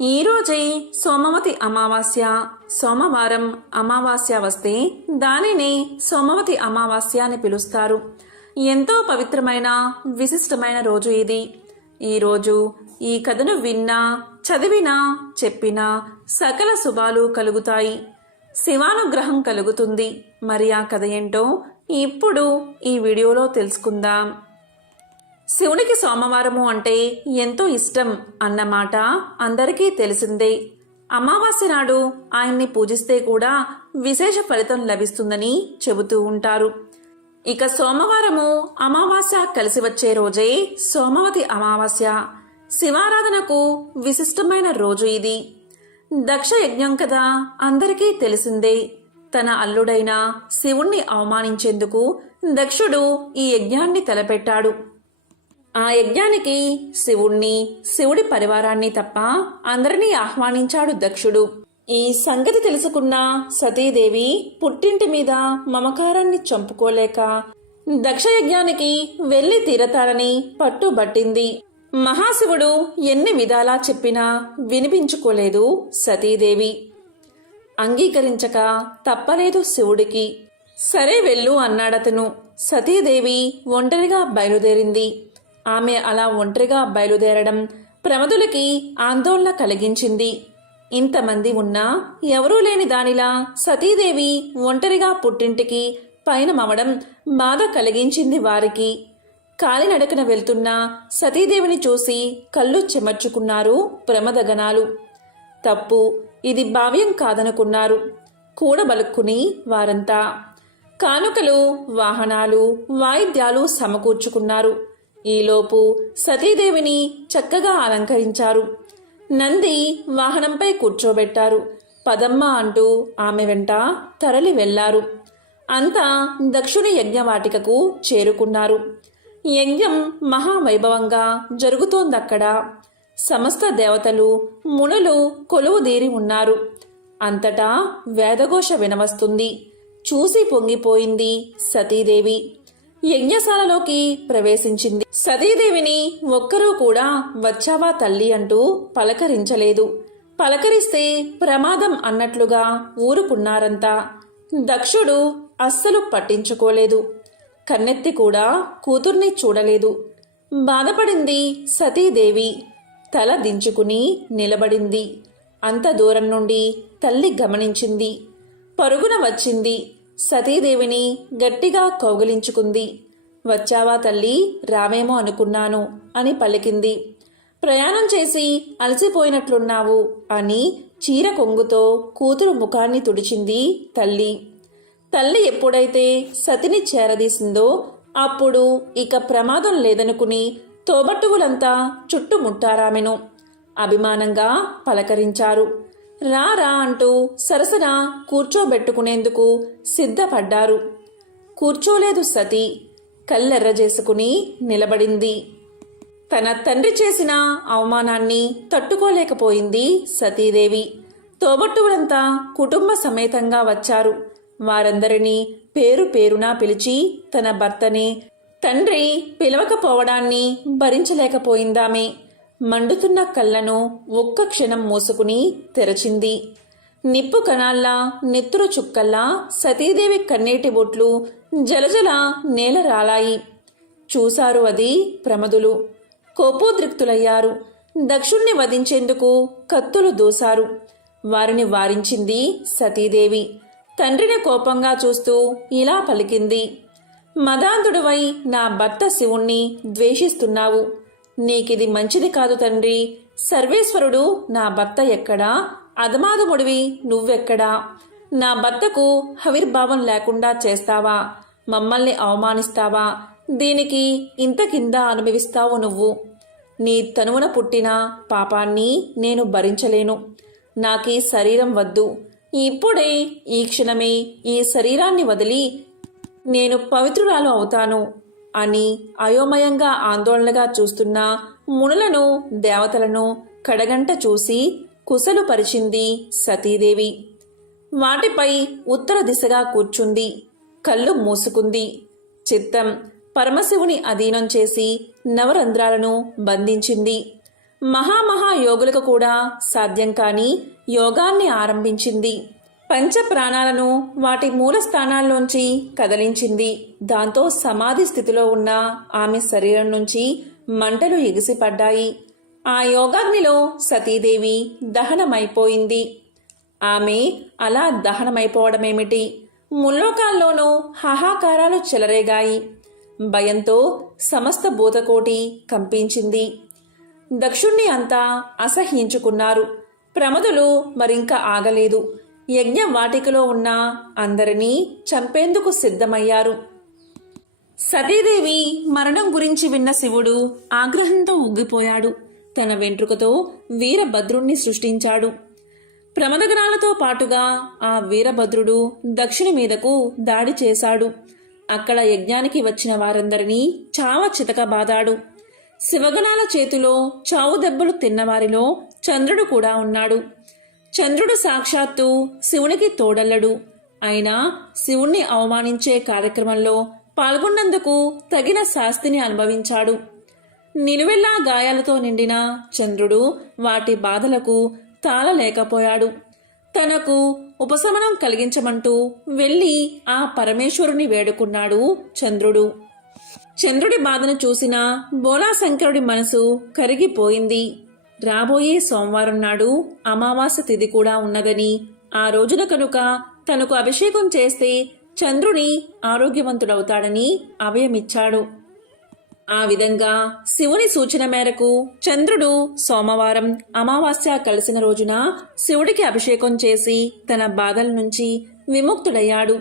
ఈరోజే సోమవతి అమావాస్య. సోమవారం అమావాస్య వస్తే దానిని సోమవతి అమావాస్య అని పిలుస్తారు. ఎంతో పవిత్రమైన విశిష్టమైన రోజు ఇది. ఈరోజు ఈ కథను విన్నా, చదివినా, చెప్పినా సకల శుభాలు కలుగుతాయి, శివానుగ్రహం కలుగుతుంది. మరి ఆ కథ ఏంటో ఇప్పుడు ఈ వీడియోలో తెలుసుకుందాం. శివునికి సోమవారము అంటే ఎంతో ఇష్టం అన్నమాట అందరికీ తెలిసిందే. అమావాస్య నాడు ఆయన్ని పూజిస్తే కూడా విశేష ఫలితం లభిస్తుందని చెబుతూ ఉంటారు. ఇక సోమవారము అమావాస్య కలిసి వచ్చే రోజే సోమవతి అమావాస్య. శివారాధనకు విశిష్టమైన రోజు ఇది. దక్ష యజ్ఞం కదా అందరికీ తెలిసిందే. తన అల్లుడైన శివుణ్ణి అవమానించేందుకు దక్షుడు ఈ యజ్ఞాన్ని తలపెట్టాడు. ఆ యజ్ఞానికి శివుణ్ణి, శివుడి పరివారాన్ని తప్ప అందరినీ ఆహ్వానించాడు దక్షుడు. ఈ సంగతి తెలుసుకున్న సతీదేవి పుట్టింటి మీద మమకారాన్ని చంపుకోలేక దక్షయజ్ఞానికి వెళ్లి తీరతారని పట్టుబట్టింది. మహాశివుడు ఎన్ని విధాలా చెప్పినా వినిపించుకోలేదు సతీదేవి. అంగీకరించక తప్పలేదు శివుడికి. సరే వెళ్ళు అన్నాడతను. సతీదేవి ఒంటరిగా బయలుదేరింది. ఆమె అలా ఒంటరిగా బయలుదేరడం ప్రమదులకి ఆందోళన కలిగించింది. ఇంతమంది ఉన్నా ఎవరూ లేని దానిలా సతీదేవి ఒంటరిగా పుట్టింటికి పయనమవడం బాధ కలిగించింది వారికి. కాలినడకన వెళ్తున్న సతీదేవిని చూసి కళ్ళు చెమర్చుకున్నారు ప్రమదగణాలు. తప్పు, ఇది భావ్యం కాదనుకున్నారు కూడబలుక్కుని వారంతా. కానుకలు, వాహనాలు, వాయిద్యాలు సమకూర్చుకున్నారు. ఈలోపు సతీదేవిని చక్కగా అలంకరించారు. నంది వాహనంపై కూర్చోబెట్టారు. పదమ్మ అంటూ ఆమె వెంట తరలి వెళ్లారు. అంతా దక్షుని యజ్ఞవాటికకు చేరుకున్నారు. యజ్ఞం మహావైభవంగా జరుగుతోందక్కడ. సమస్త దేవతలు, మునులు కొలువుదీరి ఉన్నారు. అంతటా వేదఘోష వినవస్తుంది. చూసి పొంగిపోయింది సతీదేవి. యజ్ఞశాలలోకి ప్రవేశించింది. సతీదేవిని ఒక్కరూ కూడా వచ్చావా తల్లి అంటూ పలకరించలేదు. పలకరిస్తే ప్రమాదం అన్నట్లుగా ఊరుకున్నారంతా. దక్షుడు అస్సలు పట్టించుకోలేదు. కన్నెత్తి కూడా కూతుర్ని చూడలేదు. బాధపడింది సతీదేవి. తల దించుకుని నిలబడింది. అంత దూరం నుండి తల్లి గమనించింది. పరుగున వచ్చింది. సతీదేవిని గట్టిగా కౌగిలించుకుంది. వచ్చావా తల్లి, రావేమో అనుకున్నాను అని పలికింది. ప్రయాణం చేసి అలసిపోయినట్లున్నావు అని చీర కొంగుతో కూతురు ముఖాన్ని తుడిచింది తల్లి. తల్లి ఎప్పుడైతే సతిని చేరదీసిందో అప్పుడు ఇక ప్రమాదం లేదనుకుని తోబట్టువులంతా చుట్టుముట్టారామెను. అభిమానంగా పలకరించారు. రా అంటూ సరసన కూర్చోబెట్టుకునేందుకు సిద్ధపడ్డారు. కూర్చోలేదు సతి. కళ్ళెర్రజేసుకుని నిలబడింది. తన తండ్రి చేసిన అవమానాన్ని తట్టుకోలేకపోయింది సతీదేవి. తోబట్టువులంతా కుటుంబ సమేతంగా వచ్చారు. వారందరినీ పేరు పేరునా పిలిచి తన భర్తని, తండ్రి పిలవకపోవడాన్ని భరించలేకపోయిందామె. మండుతున్న కళ్ళను ఒక్క క్షణం మూసుకుని తెరచింది. నిప్పు కణాల్లా, నెత్తురు చుక్కల్లా సతీదేవి కన్నీటి బొట్లు జలజల నేల రాలాయి. చూశారు అది ప్రమదులు. కోపోద్రిక్తులయ్యారు. దక్షుణ్ణి వధించేందుకు కత్తులు దూశారు. వారిని వారించింది సతీదేవి. తండ్రిని కోపంగా చూస్తూ ఇలా పలికింది. మదాంధుడివై నా భర్త శివుణ్ణి ద్వేషిస్తున్నావు. నీకిది మంచిది కాదు తండ్రి. సర్వేశ్వరుడు నా భర్త ఎక్కడా, అధమాధముడివి నువ్వెక్కడా? నా భర్తకు హవిర్భావం లేకుండా చేస్తావా? మమ్మల్ని అవమానిస్తావా? దీనికి ఇంత కింద అనుభవిస్తావు నువ్వు. నీ తనువున పుట్టిన పాపాన్ని నేను భరించలేను. నాకీ శరీరం వద్దు. ఇప్పుడే ఈ క్షణమే ఈ శరీరాన్ని వదిలి నేను పవిత్రురాలు అవుతాను అని అయోమయంగా ఆందోళనగా చూస్తున్న మునులను, దేవతలను కడగంట చూసి కుశలు పరిచింది సతీదేవి. వాటిపై ఉత్తర దిశగా కూర్చుంది. కళ్ళు మూసుకుంది. చిత్తం పరమశివుని అధీనం చేసి నవరంధ్రాలను బంధించింది. మహాయోగులకు కూడా సాధ్యం కాని యోగాన్ని ఆరంభించింది. పంచ ప్రాణాలను వాటి మూల స్థానాల్లోంచి కదిలించింది. దాంతో సమాధి స్థితిలో ఉన్న ఆమె శరీరం నుంచి మంటలు ఎగిసిపడ్డాయి. ఆ యోగాగ్నిలో సతీదేవి దహనమైపోయింది. ఆమె అలా దహనమైపోవడమేమిటి, ముల్లోకాల్లోనూ హాహాకారాలు చెలరేగాయి. భయంతో సమస్త భూతకోటి కంపించింది. దక్షుణ్ణి అంతా అసహ్యించుకున్నారు. ప్రమదులు మరింక ఆగలేదు. యజ్ఞ వాటికలో ఉన్న అందరినీ చంపేందుకు సిద్ధమయ్యారు. సతీదేవి మరణం గురించి విన్న శివుడు ఆగ్రహంతో ఉగ్గిపోయాడు. తన వెంట్రుకతో వీరభద్రుణ్ణి సృష్టించాడు. ప్రమదగణాలతో పాటుగా ఆ వీరభద్రుడు దక్షిణ మీదకు దాడి చేశాడు. అక్కడ యజ్ఞానికి వచ్చిన వారందరినీ చావ చితకబాదాడు. శివగణాల చేతిలో చావు దెబ్బలు తిన్నవారిలో చంద్రుడు కూడా ఉన్నాడు. చంద్రుడు సాక్షాత్తు శివునికి తోడల్లడు. అయినా శివుణ్ణి అవమానించే కార్యక్రమంలో పాల్గొన్నందుకు తగిన శాస్తిని అనుభవించాడు. నిలువెల్లా గాయాలతో నిండిన చంద్రుడు వాటి బాధలకు తాళలేకపోయాడు. తనకు ఉపశమనం కలిగించమంటూ వెళ్ళి ఆ పరమేశ్వరుని వేడుకున్నాడు చంద్రుడు. చంద్రుడి బాధను చూసిన బోలాశంకరుడి మనసు కరిగిపోయింది. రాబోయే సోమవారం నాడు అమావాస్య తిథి కూడా ఉన్నదని, ఆ రోజున కనుక తనకు అభిషేకం చేస్తే చంద్రుని ఆరోగ్యవంతుడవుతాడని అభయమిచ్చాడు. ఆ విధంగా శివుని సూచన మేరకు చంద్రుడు సోమవారం అమావాస్య కలిసిన రోజున శివుడికి అభిషేకం చేసి తన బాధల నుంచి విముక్తుడయ్యాడు.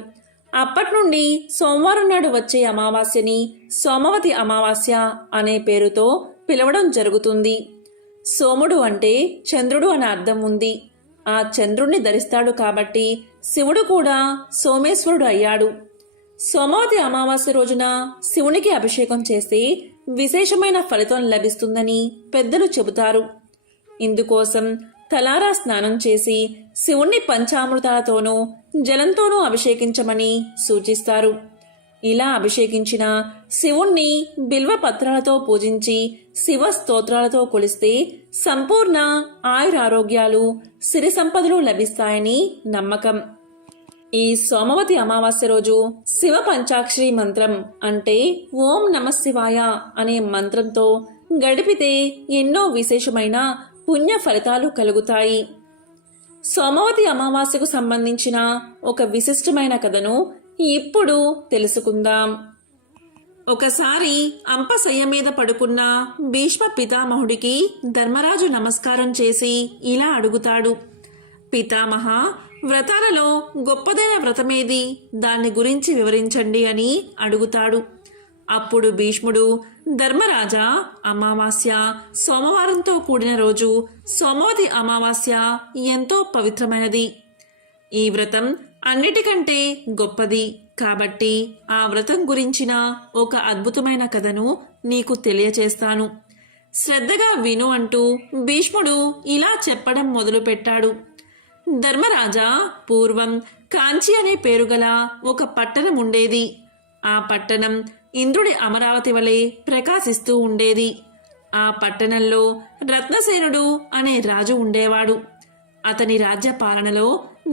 అప్పట్నుండి సోమవారం నాడు వచ్చే అమావాస్యని సోమవతి అమావాస్య అనే పేరుతో పిలవడం జరుగుతుంది. సోముడు అంటే చంద్రుడు అనే అర్థం ఉంది. ఆ చంద్రుణ్ణి ధరిస్తాడు కాబట్టి శివుడు కూడా సోమేశ్వరుడు అయ్యాడు. సోమవతి అమావాస్య రోజున శివునికి అభిషేకం చేస్తే విశేషమైన ఫలితం లభిస్తుందని పెద్దలు చెబుతారు. ఇందుకోసం తలారా స్నానం చేసి శివుణ్ణి పంచామృతాలతోనూ జలంతోనూ అభిషేకించమని సూచిస్తారు. ఇలా అభిషేకించిన శివుణ్ణి బిల్వ పత్రాలతో పూజించి శివ స్తోత్రాలతో కొలిస్తే సంపూర్ణ ఆయురారోగ్యాలు సిరి సంపదలు లభిస్తాయని నమ్మకం. ఈ సోమవతి అమావాస్య రోజు శివ పంచాక్షరి మంత్రం అంటే ఓం నమఃశివాయ అనే మంత్రంతో గడిపితే ఎన్నో విశేషమైన పుణ్య ఫలితాలు కలుగుతాయి. సోమవతి అమావాస్యకు సంబంధించిన ఒక విశిష్టమైన కథను ఇప్పుడు తెలుసుకుందాం. ఒకసారి అంపశయ్య మీద పడుకున్న భీష్మ పితామహుడికి ధర్మరాజు నమస్కారం చేసి ఇలా అడుగుతాడు. పితామహ, వ్రతాలలో గొప్పదైన వ్రతమేది, దాన్ని గురించి వివరించండి అని అడుగుతాడు. అప్పుడు భీష్ముడు, ధర్మరాజా, అమావాస్య సోమవారంతో కూడిన రోజు సోమవతి అమావాస్య ఎంతో పవిత్రమైనది. ఈ వ్రతం అన్నిటికంటే గొప్పది కాబట్టి ఆ వ్రతం గురించిన ఒక అద్భుతమైన కథను నీకు తెలియచేస్తాను. శ్రద్ధగా విను అంటూ భీష్ముడు ఇలా చెప్పడం మొదలుపెట్టాడు. ధర్మరాజా, పూర్వం కాంచి అనే పేరుగల ఒక పట్టణం ఉండేది. ఆ పట్టణం ఇంద్రుడి అమరావతి వలె ప్రకాశిస్తూ ఉండేది. ఆ పట్టణంలో రత్నసేనుడు అనే రాజు ఉండేవాడు. అతని రాజ్య పాలనలో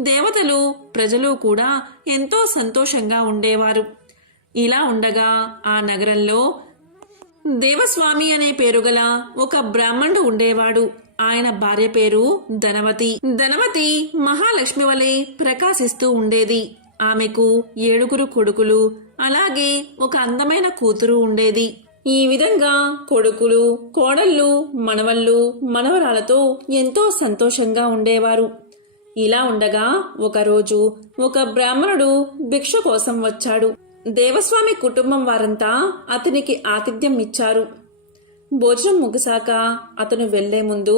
దేవతలు, ప్రజలు కూడా ఎంతో సంతోషంగా ఉండేవారు. ఇలా ఉండగా ఆ నగరంలో దేవస్వామి అనే పేరుగల ఒక బ్రాహ్మణుడు ఉండేవాడు. ఆయన భార్య పేరు ధనవతి. ధనవతి మహాలక్ష్మి వలె ప్రకాశిస్తూ ఉండేది. ఆమెకు 7 కొడుకులు, అలాగే ఒక అందమైన కూతురు ఉండేది. ఈ విధంగా కొడుకులు, కోడళ్ళు, మనవళ్ళు, మనవరాలతో ఎంతో సంతోషంగా ఉండేవారు. ఇలా ఉండగా ఒకరోజు ఒక బ్రాహ్మణుడు భిక్ష కోసం వచ్చాడు. దేవస్వామి కుటుంబం వారంతా అతనికి ఆతిథ్యం ఇచ్చారు. భోజనం ముగిశాక అతను వెళ్లే ముందు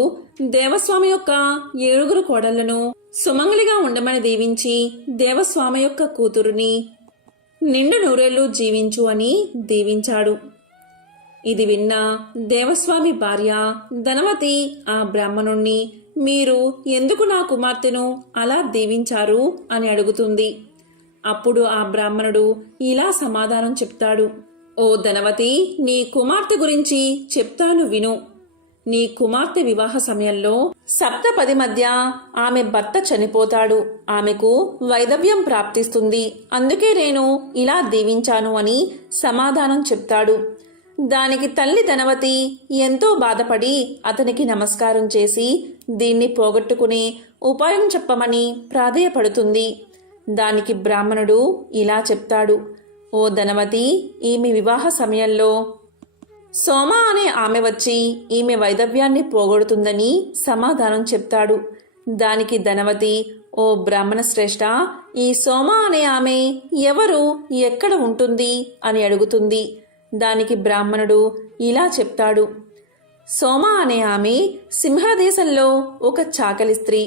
దేవస్వామి యొక్క 7 కోడళ్లను సుమంగలిగా ఉండమని దీవించి దేవస్వామి యొక్క కూతురుని నిండు నూరేళ్లు జీవించు అని దీవించాడు. ఇది విన్న దేవస్వామి భార్య ధనవతి ఆ బ్రాహ్మణుణ్ణి, మీరు ఎందుకు నా కుమార్తెను అలా దీవించారు అని అడుగుతుంది. అప్పుడు ఆ బ్రాహ్మణుడు ఇలా సమాధానం చెప్తాడు. ఓ ధనవతి, నీ కుమార్తె గురించి చెప్తాను విను. నీ కుమార్తె వివాహ సమయంలో సప్తపది మధ్య ఆమె భర్త చనిపోతాడు. ఆమెకు వైధవ్యం ప్రాప్తిస్తుంది. అందుకే నేను ఇలా దీవించాను అని సమాధానం చెప్తాడు. దానికి తల్లి ధనవతి ఎంతో బాధపడి అతనికి నమస్కారం చేసి దీన్ని పోగొట్టుకుని ఉపాయం చెప్పమని ప్రాధేయపడుతుంది. దానికి బ్రాహ్మణుడు ఇలా చెప్తాడు. ఓ ధనవతి, ఈమె వివాహ సమయంలో సోమ అనే ఆమె వచ్చి ఈమె వైధవ్యాన్ని పోగొడుతుందని సమాధానం చెప్తాడు. దానికి ధనవతి, ఓ బ్రాహ్మణ శ్రేష్ఠ, ఈ సోమ అనే ఆమె ఎవరు, ఎక్కడ ఉంటుంది అని అడుగుతుంది. దానికి బ్రాహ్మణుడు ఇలా చెప్తాడు. సోమ అనే ఆమె సింహళ దేశంలో ఒక చాకలి స్త్రీ.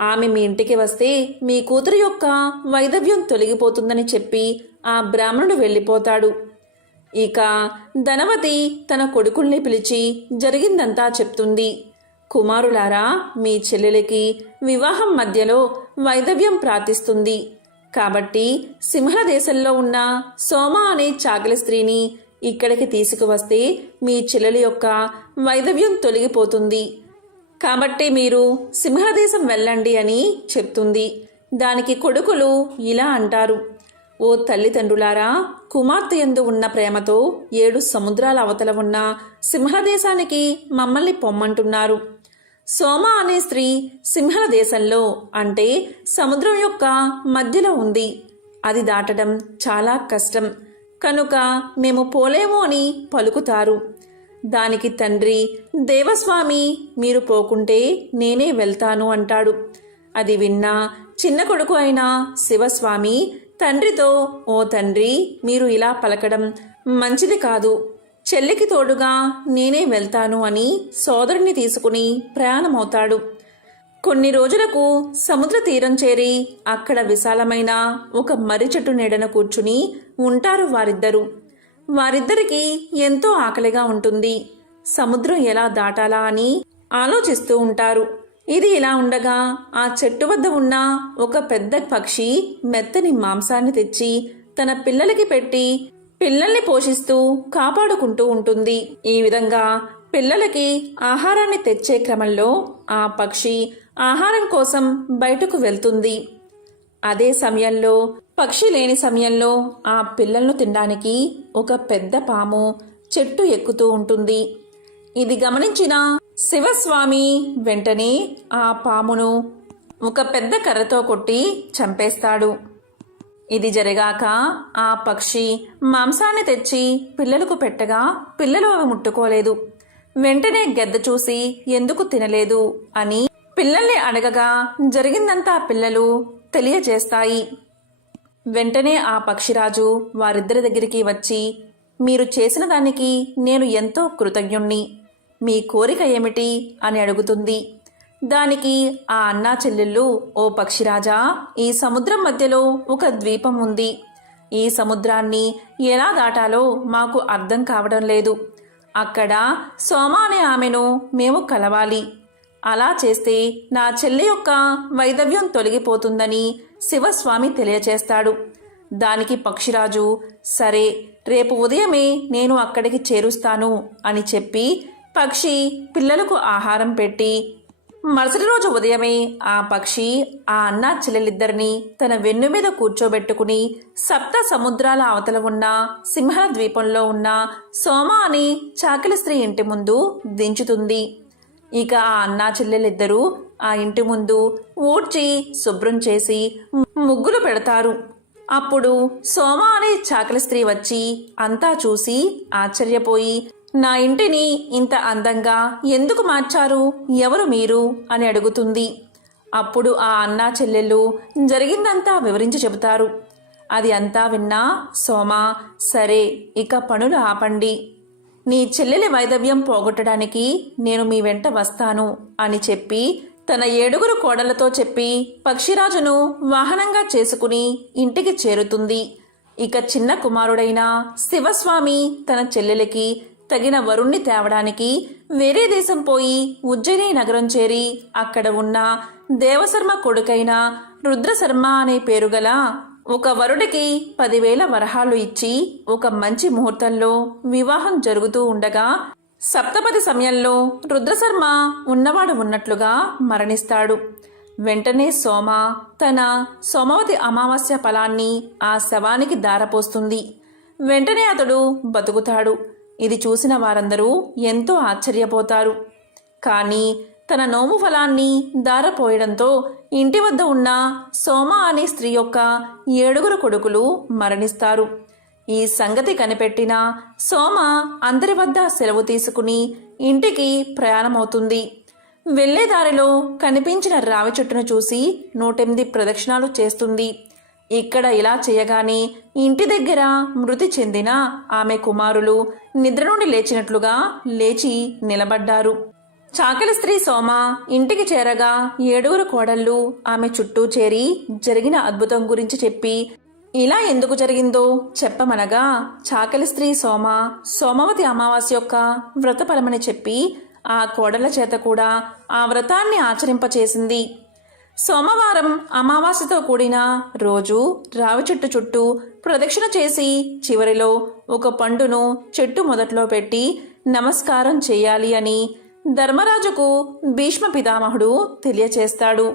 ఆమె మీ ఇంటికి వస్తే మీ కూతురు యొక్క వైధవ్యం తొలగిపోతుందని చెప్పి ఆ బ్రాహ్మణుడు వెళ్ళిపోతాడు. ఇక ధనవతి తన కొడుకుల్ని పిలిచి జరిగిందంతా చెప్తుంది. కుమారులారా, మీ చెల్లెలికి వివాహం మధ్యలో వైధవ్యం ప్రార్థిస్తుంది. కాబట్టి సింహళ దేశంలో ఉన్న సోమ అనే చాకలి స్త్రీని ఇక్కడికి తీసుకువస్తే మీ చెల్లెలి యొక్క వైధవ్యం తొలగిపోతుంది. కాబట్టి మీరు సింహళ దేశం వెళ్ళండి అని చెప్తుంది. దానికి కొడుకులు ఇలా అంటారు. ఓ తల్లిదండ్రులారా, కుమార్తె యందు ఉన్న ప్రేమతో 7 సముద్రాల అవతల ఉన్న సింహళ దేశానికి మమ్మల్ని పొమ్మంటున్నారు. సోమ అనే స్త్రీ సింహళ దేశంలో అంటే సముద్రం యొక్క మధ్యలో ఉంది. అది దాటడం చాలా కష్టం కనుక మేము పోలేము అని పలుకుతారు. దానికి తండ్రి, దేవస్వామి, మీరు పోకుంటే నేనే వెళ్తాను అంటాడు. అది విన్నా చిన్న కొడుకు అయిన శివస్వామి తండ్రితో, ఓ తండ్రి, మీరు ఇలా పలకడం మంచిది కాదు. చెల్లికి తోడుగా నేనే వెళ్తాను అని సోదరుని తీసుకుని ప్రయాణమవుతాడు. కొన్ని రోజులకు సముద్ర తీరం చేరి అక్కడ విశాలమైన ఒక మర్రి చెట్టు నీడన కూర్చుని ఉంటారు వారిద్దరూ. వారిద్దరికి ఎంతో ఆకలిగా ఉంటుంది. సముద్రం ఎలా దాటాలా అని ఆలోచిస్తూ ఉంటారు. ఇది ఇలా ఉండగా ఆ చెట్టు వద్ద ఉన్న ఒక పెద్ద పక్షి మెత్తని మాంసాన్ని తెచ్చి తన పిల్లలకి పెట్టి పిల్లల్ని పోషిస్తూ కాపాడుకుంటూ ఉంటుంది. ఈ విధంగా పిల్లలకి ఆహారాన్ని తెచ్చే క్రమంలో ఆ పక్షి ఆహారం కోసం బయటకు వెళ్తుంది. అదే సమయంలో పక్షి లేని సమయంలో ఆ పిల్లలను తినడానికి ఒక పెద్ద పాము చెట్టు ఎక్కుతూ ఉంటుంది. ఇది గమనించిన శివస్వామి వెంటనే ఆ పామును ఒక పెద్ద కర్రతో కొట్టి చంపేస్తాడు. ఇది జరిగాక ఆ పక్షి మాంసాన్ని తెచ్చి పిల్లలకు పెట్టగా పిల్లలు అవి ముట్టుకోలేదు. వెంటనే గెద్ద చూసి ఎందుకు తినలేదు అని పిల్లల్ని అడగగా జరిగిందంతా పిల్లలు తెలియజేస్తాయి. వెంటనే ఆ పక్షిరాజు వారిద్దరి దగ్గరికి వచ్చి, మీరు చేసిన దానికి నేను ఎంతో కృతజ్ఞుణ్ణి. మీ కోరిక ఏమిటి అని అడుగుతుంది. దానికి ఆ అన్నా చెల్లెళ్ళు, ఓ పక్షిరాజా, ఈ సముద్రం మధ్యలో ఒక ద్వీపం ఉంది. ఈ సముద్రాన్ని ఎలా దాటాలో మాకు అర్థం కావడం లేదు. అక్కడ సోమ అనే ఆమెను మేము కలవాలి. అలా చేస్తే నా చెల్లి యొక్క వైధవ్యం తొలగిపోతుందని శివస్వామి తెలియచేస్తాడు. దానికి పక్షిరాజు, సరే, రేపు ఉదయమే నేను అక్కడికి చేరుస్తాను అని చెప్పి పక్షి పిల్లలకు ఆహారం పెట్టి మరుసటి రోజు ఉదయమే ఆ పక్షి ఆ అన్నా చెల్లెలిద్దరినీ తన వెన్ను మీద కూర్చోబెట్టుకుని సప్త సముద్రాల అవతల ఉన్న సింహళ ద్వీపంలో ఉన్న సోమ అని చాకలి స్త్రీ ఇంటి ముందు దించుతుంది. ఇక ఆ అన్నా చెల్లెలిద్దరూ ఆ ఇంటి ముందు ఊడ్చి శుభ్రం చేసి ముగ్గులు పెడతారు. అప్పుడు సోమ అనే చాకలి స్త్రీ వచ్చి అంతా చూసి ఆశ్చర్యపోయి, నా ఇంటిని ఇంత అందంగా ఎందుకు మార్చారు, ఎవరు మీరు అని అడుగుతుంది. అప్పుడు ఆ అన్నా చెల్లెళ్ళు జరిగిందంతా వివరించి చెబుతారు. అది అంతా విన్నా సోమ, సరే, ఇక పనులు ఆపండి. నీ చెల్లెలి వైధవ్యం పోగొట్టడానికి నేను మీ వెంట వస్తాను అని చెప్పి తన 7 కోడళ్లతో చెప్పి పక్షిరాజును వాహనంగా చేసుకుని ఇంటికి చేరుతుంది. ఇక చిన్న కుమారుడైన శివస్వామి తన చెల్లెలికి తగిన వరుణ్ణి తేవడానికి వేరే దేశం పోయి ఉజ్జయిని నగరం చేరి అక్కడ ఉన్న దేవశర్మ కొడుకైన రుద్రశర్మ అనే పేరుగల ఒక వరుడికి 10,000 వరహాలు ఇచ్చి ఒక మంచి ముహూర్తంలో వివాహం జరుగుతూ ఉండగా సప్తపది సమయంలో రుద్రశర్మ ఉన్నవాడు ఉన్నట్లుగా మరణిస్తాడు. వెంటనే సోమ తన సోమవతి అమావాస్య ఫలాన్ని ఆ శవానికి దారపోస్తుంది. వెంటనే అతడు బతుకుతాడు. ఇది చూసిన వారందరూ ఎంతో ఆశ్చర్యపోతారు. కానీ తన నోము ఫలాన్ని దారపోయడంతో ఇంటి వద్ద ఉన్న సోమ అనే స్త్రీ యొక్క 7 కొడుకులు మరణిస్తారు. ఈ సంగతి కనిపెట్టిన సోమ అందరి వద్ద సెలవు తీసుకుని ఇంటికి ప్రయాణమవుతుంది. వెళ్లే దారిలో కనిపించిన రావి చెట్టును చూసి 108 ప్రదక్షిణాలు చేస్తుంది. ఇక్కడ ఇలా చేయగానే ఇంటి దగ్గర మృతి చెందిన ఆమె కుమారులు నిద్ర నుండి లేచినట్లుగా లేచి నిలబడ్డారు. చాకలి స్త్రీ సోమ ఇంటికి చేరగా 7 కోడళ్ళు ఆమె చుట్టూ చేరి జరిగిన అద్భుతం గురించి చెప్పి ఇలా ఎందుకు జరిగిందో చెప్పమనగా చాకలి స్త్రీ సోమ సోమవతి అమావాస్య యొక్క వ్రతఫలమని చెప్పి ఆ కోడళ్ల చేత కూడా ఆ వ్రతాన్ని ఆచరింపచేసింది. సోమవారం అమావాస్యతో కూడిన రోజు రావి చెట్టు చుట్టూ ప్రదక్షిణ చేసి చివరిలో ఒక పండును చెట్టు మొదట్లో పెట్టి నమస్కారం చేయాలి అని ధర్మరాజుకు భీష్మ పితామహుడు తెలియచేస్తాడు.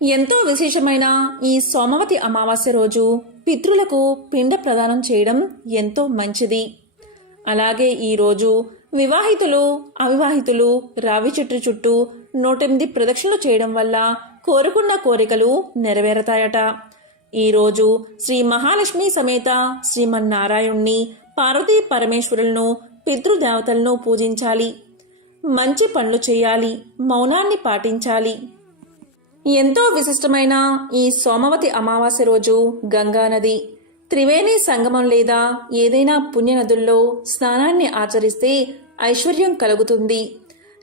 ఎంతో విశేషమైన ఈ సోమవతి అమావాస్య రోజు పితృలకు పిండ ప్రదానం చేయడం ఎంతో మంచిది. అలాగే ఈరోజు వివాహితులు అవివాహితులు రావి చెట్టు చుట్టూ 108 ప్రదక్షిణలు చేయడం వల్ల కోరుకున్న కోరికలు నెరవేరతాయట. ఈరోజు శ్రీ మహాలక్ష్మి సమేత శ్రీమన్నారాయణ్ణి పార్వతీ పరమేశ్వరులను పితృదేవతలను పూజించాలి. మంచి పనులు చేయాలి. మౌనాన్ని పాటించాలి. ఎంతో విశిష్టమైన ఈ సోమవతి అమావాస్య రోజు గంగానది త్రివేణి సంగమం లేదా ఏదైనా పుణ్యనదుల్లో స్నానాన్ని ఆచరిస్తే ఐశ్వర్యం కలుగుతుంది.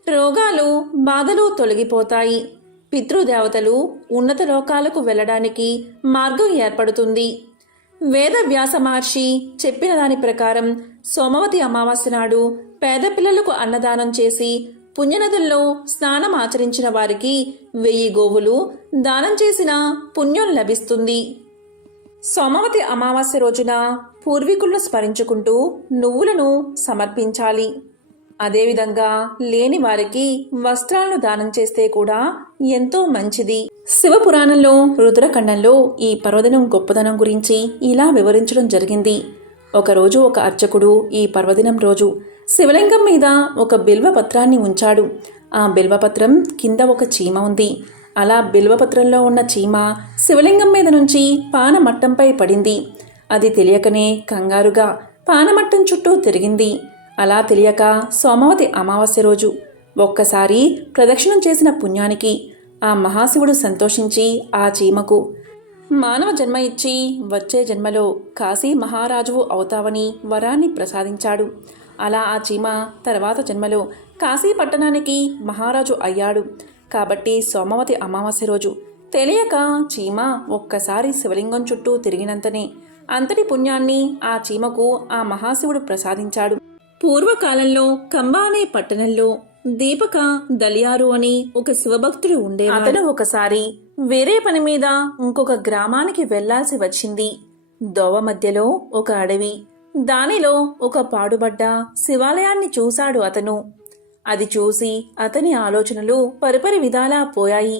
రోగాలు బాధలు తొలగిపోతాయి. పితృదేవతలు ఉన్నత లోకాలకు వెళ్ళడానికి మార్గం ఏర్పడుతుంది. వేద వ్యాస మహర్షి చెప్పిన దాని ప్రకారం సోమవతి అమావాస్య నాడు పేద పిల్లలకు అన్నదానం చేసి పుణ్యనదుల్లో స్నానం ఆచరించిన వారికి 1000 గోవులు దానం చేసిన పుణ్యం లభిస్తుంది. సోమవతి అమావాస్య రోజున పూర్వీకులను స్మరించుకుంటూ నువ్వులను సమర్పించాలి. అదేవిధంగా లేని వారికి వస్త్రాలను దానం చేస్తే కూడా ఎంతో మంచిది. శివపురాణంలో రుద్రఖండంలో ఈ పర్వదినం గొప్పదనం గురించి ఇలా వివరించడం జరిగింది. ఒకరోజు ఒక అర్చకుడు ఈ పర్వదినం రోజు శివలింగం మీద ఒక బిల్వపత్రాన్ని ఉంచాడు. ఆ బిల్వపత్రం కింద ఒక చీమ ఉంది. అలా బిల్వపత్రంలో ఉన్న చీమ శివలింగం మీద నుంచి పానమట్టంపై పడింది. అది తెలియకనే కంగారుగా పానమట్టం చుట్టూ తిరిగింది. అలా తెలియక సోమవతి అమావాస్య రోజు ఒక్కసారి ప్రదక్షిణం చేసిన పుణ్యానికి ఆ మహాశివుడు సంతోషించి ఆ చీమకు మానవ జన్మ ఇచ్చి వచ్చే జన్మలో కాశీ మహారాజువు అవుతావని వరాన్ని ప్రసాదించాడు. అలా ఆ చీమ తర్వాత జన్మలో కాశీ పట్టణానికి మహారాజు అయ్యాడు. కాబట్టి సోమవతి అమావాస్య రోజు తెలియక చీమ ఒక్కసారి శివలింగం చుట్టూ తిరిగినంతనే అంతటి పుణ్యాన్ని ఆ చీమకు ఆ మహాశివుడు ప్రసాదించాడు. పూర్వకాలంలో కంబ అనే పట్టణంలో దీపక దలియారు అని ఒక శివభక్తుడు ఉండే. అతను ఒకసారి వేరే పని మీద ఇంకొక గ్రామానికి వెళ్లాల్సి వచ్చింది. దోవ మధ్యలో ఒక అడవి, దానిలో ఒక పాడుబడ్డ శివాలయాన్ని చూశాడు అతను. అది చూసి అతని ఆలోచనలు పరిపరి విధాలా పోయాయి.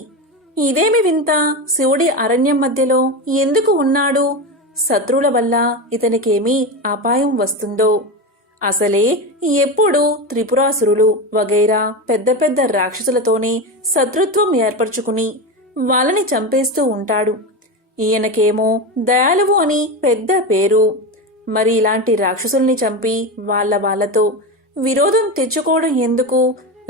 ఇదేమి వింత, శివుడి అరణ్యం మధ్యలో ఎందుకు ఉన్నాడు? శత్రువుల వల్ల ఇతనికేమీ అపాయం వస్తుందో? అసలే ఎప్పుడు త్రిపురాసురులు వగైరా పెద్ద పెద్ద రాక్షసులతోనే శత్రుత్వం ఏర్పరచుకుని వాళ్ళని చంపేస్తూ ఉంటాడు. ఈయనకేమో దయాలువు అని పెద్ద పేరు. మరి ఇలాంటి రాక్షసుల్ని చంపి వాళ్ళతో విరోధం తెచ్చుకోవడం ఎందుకు?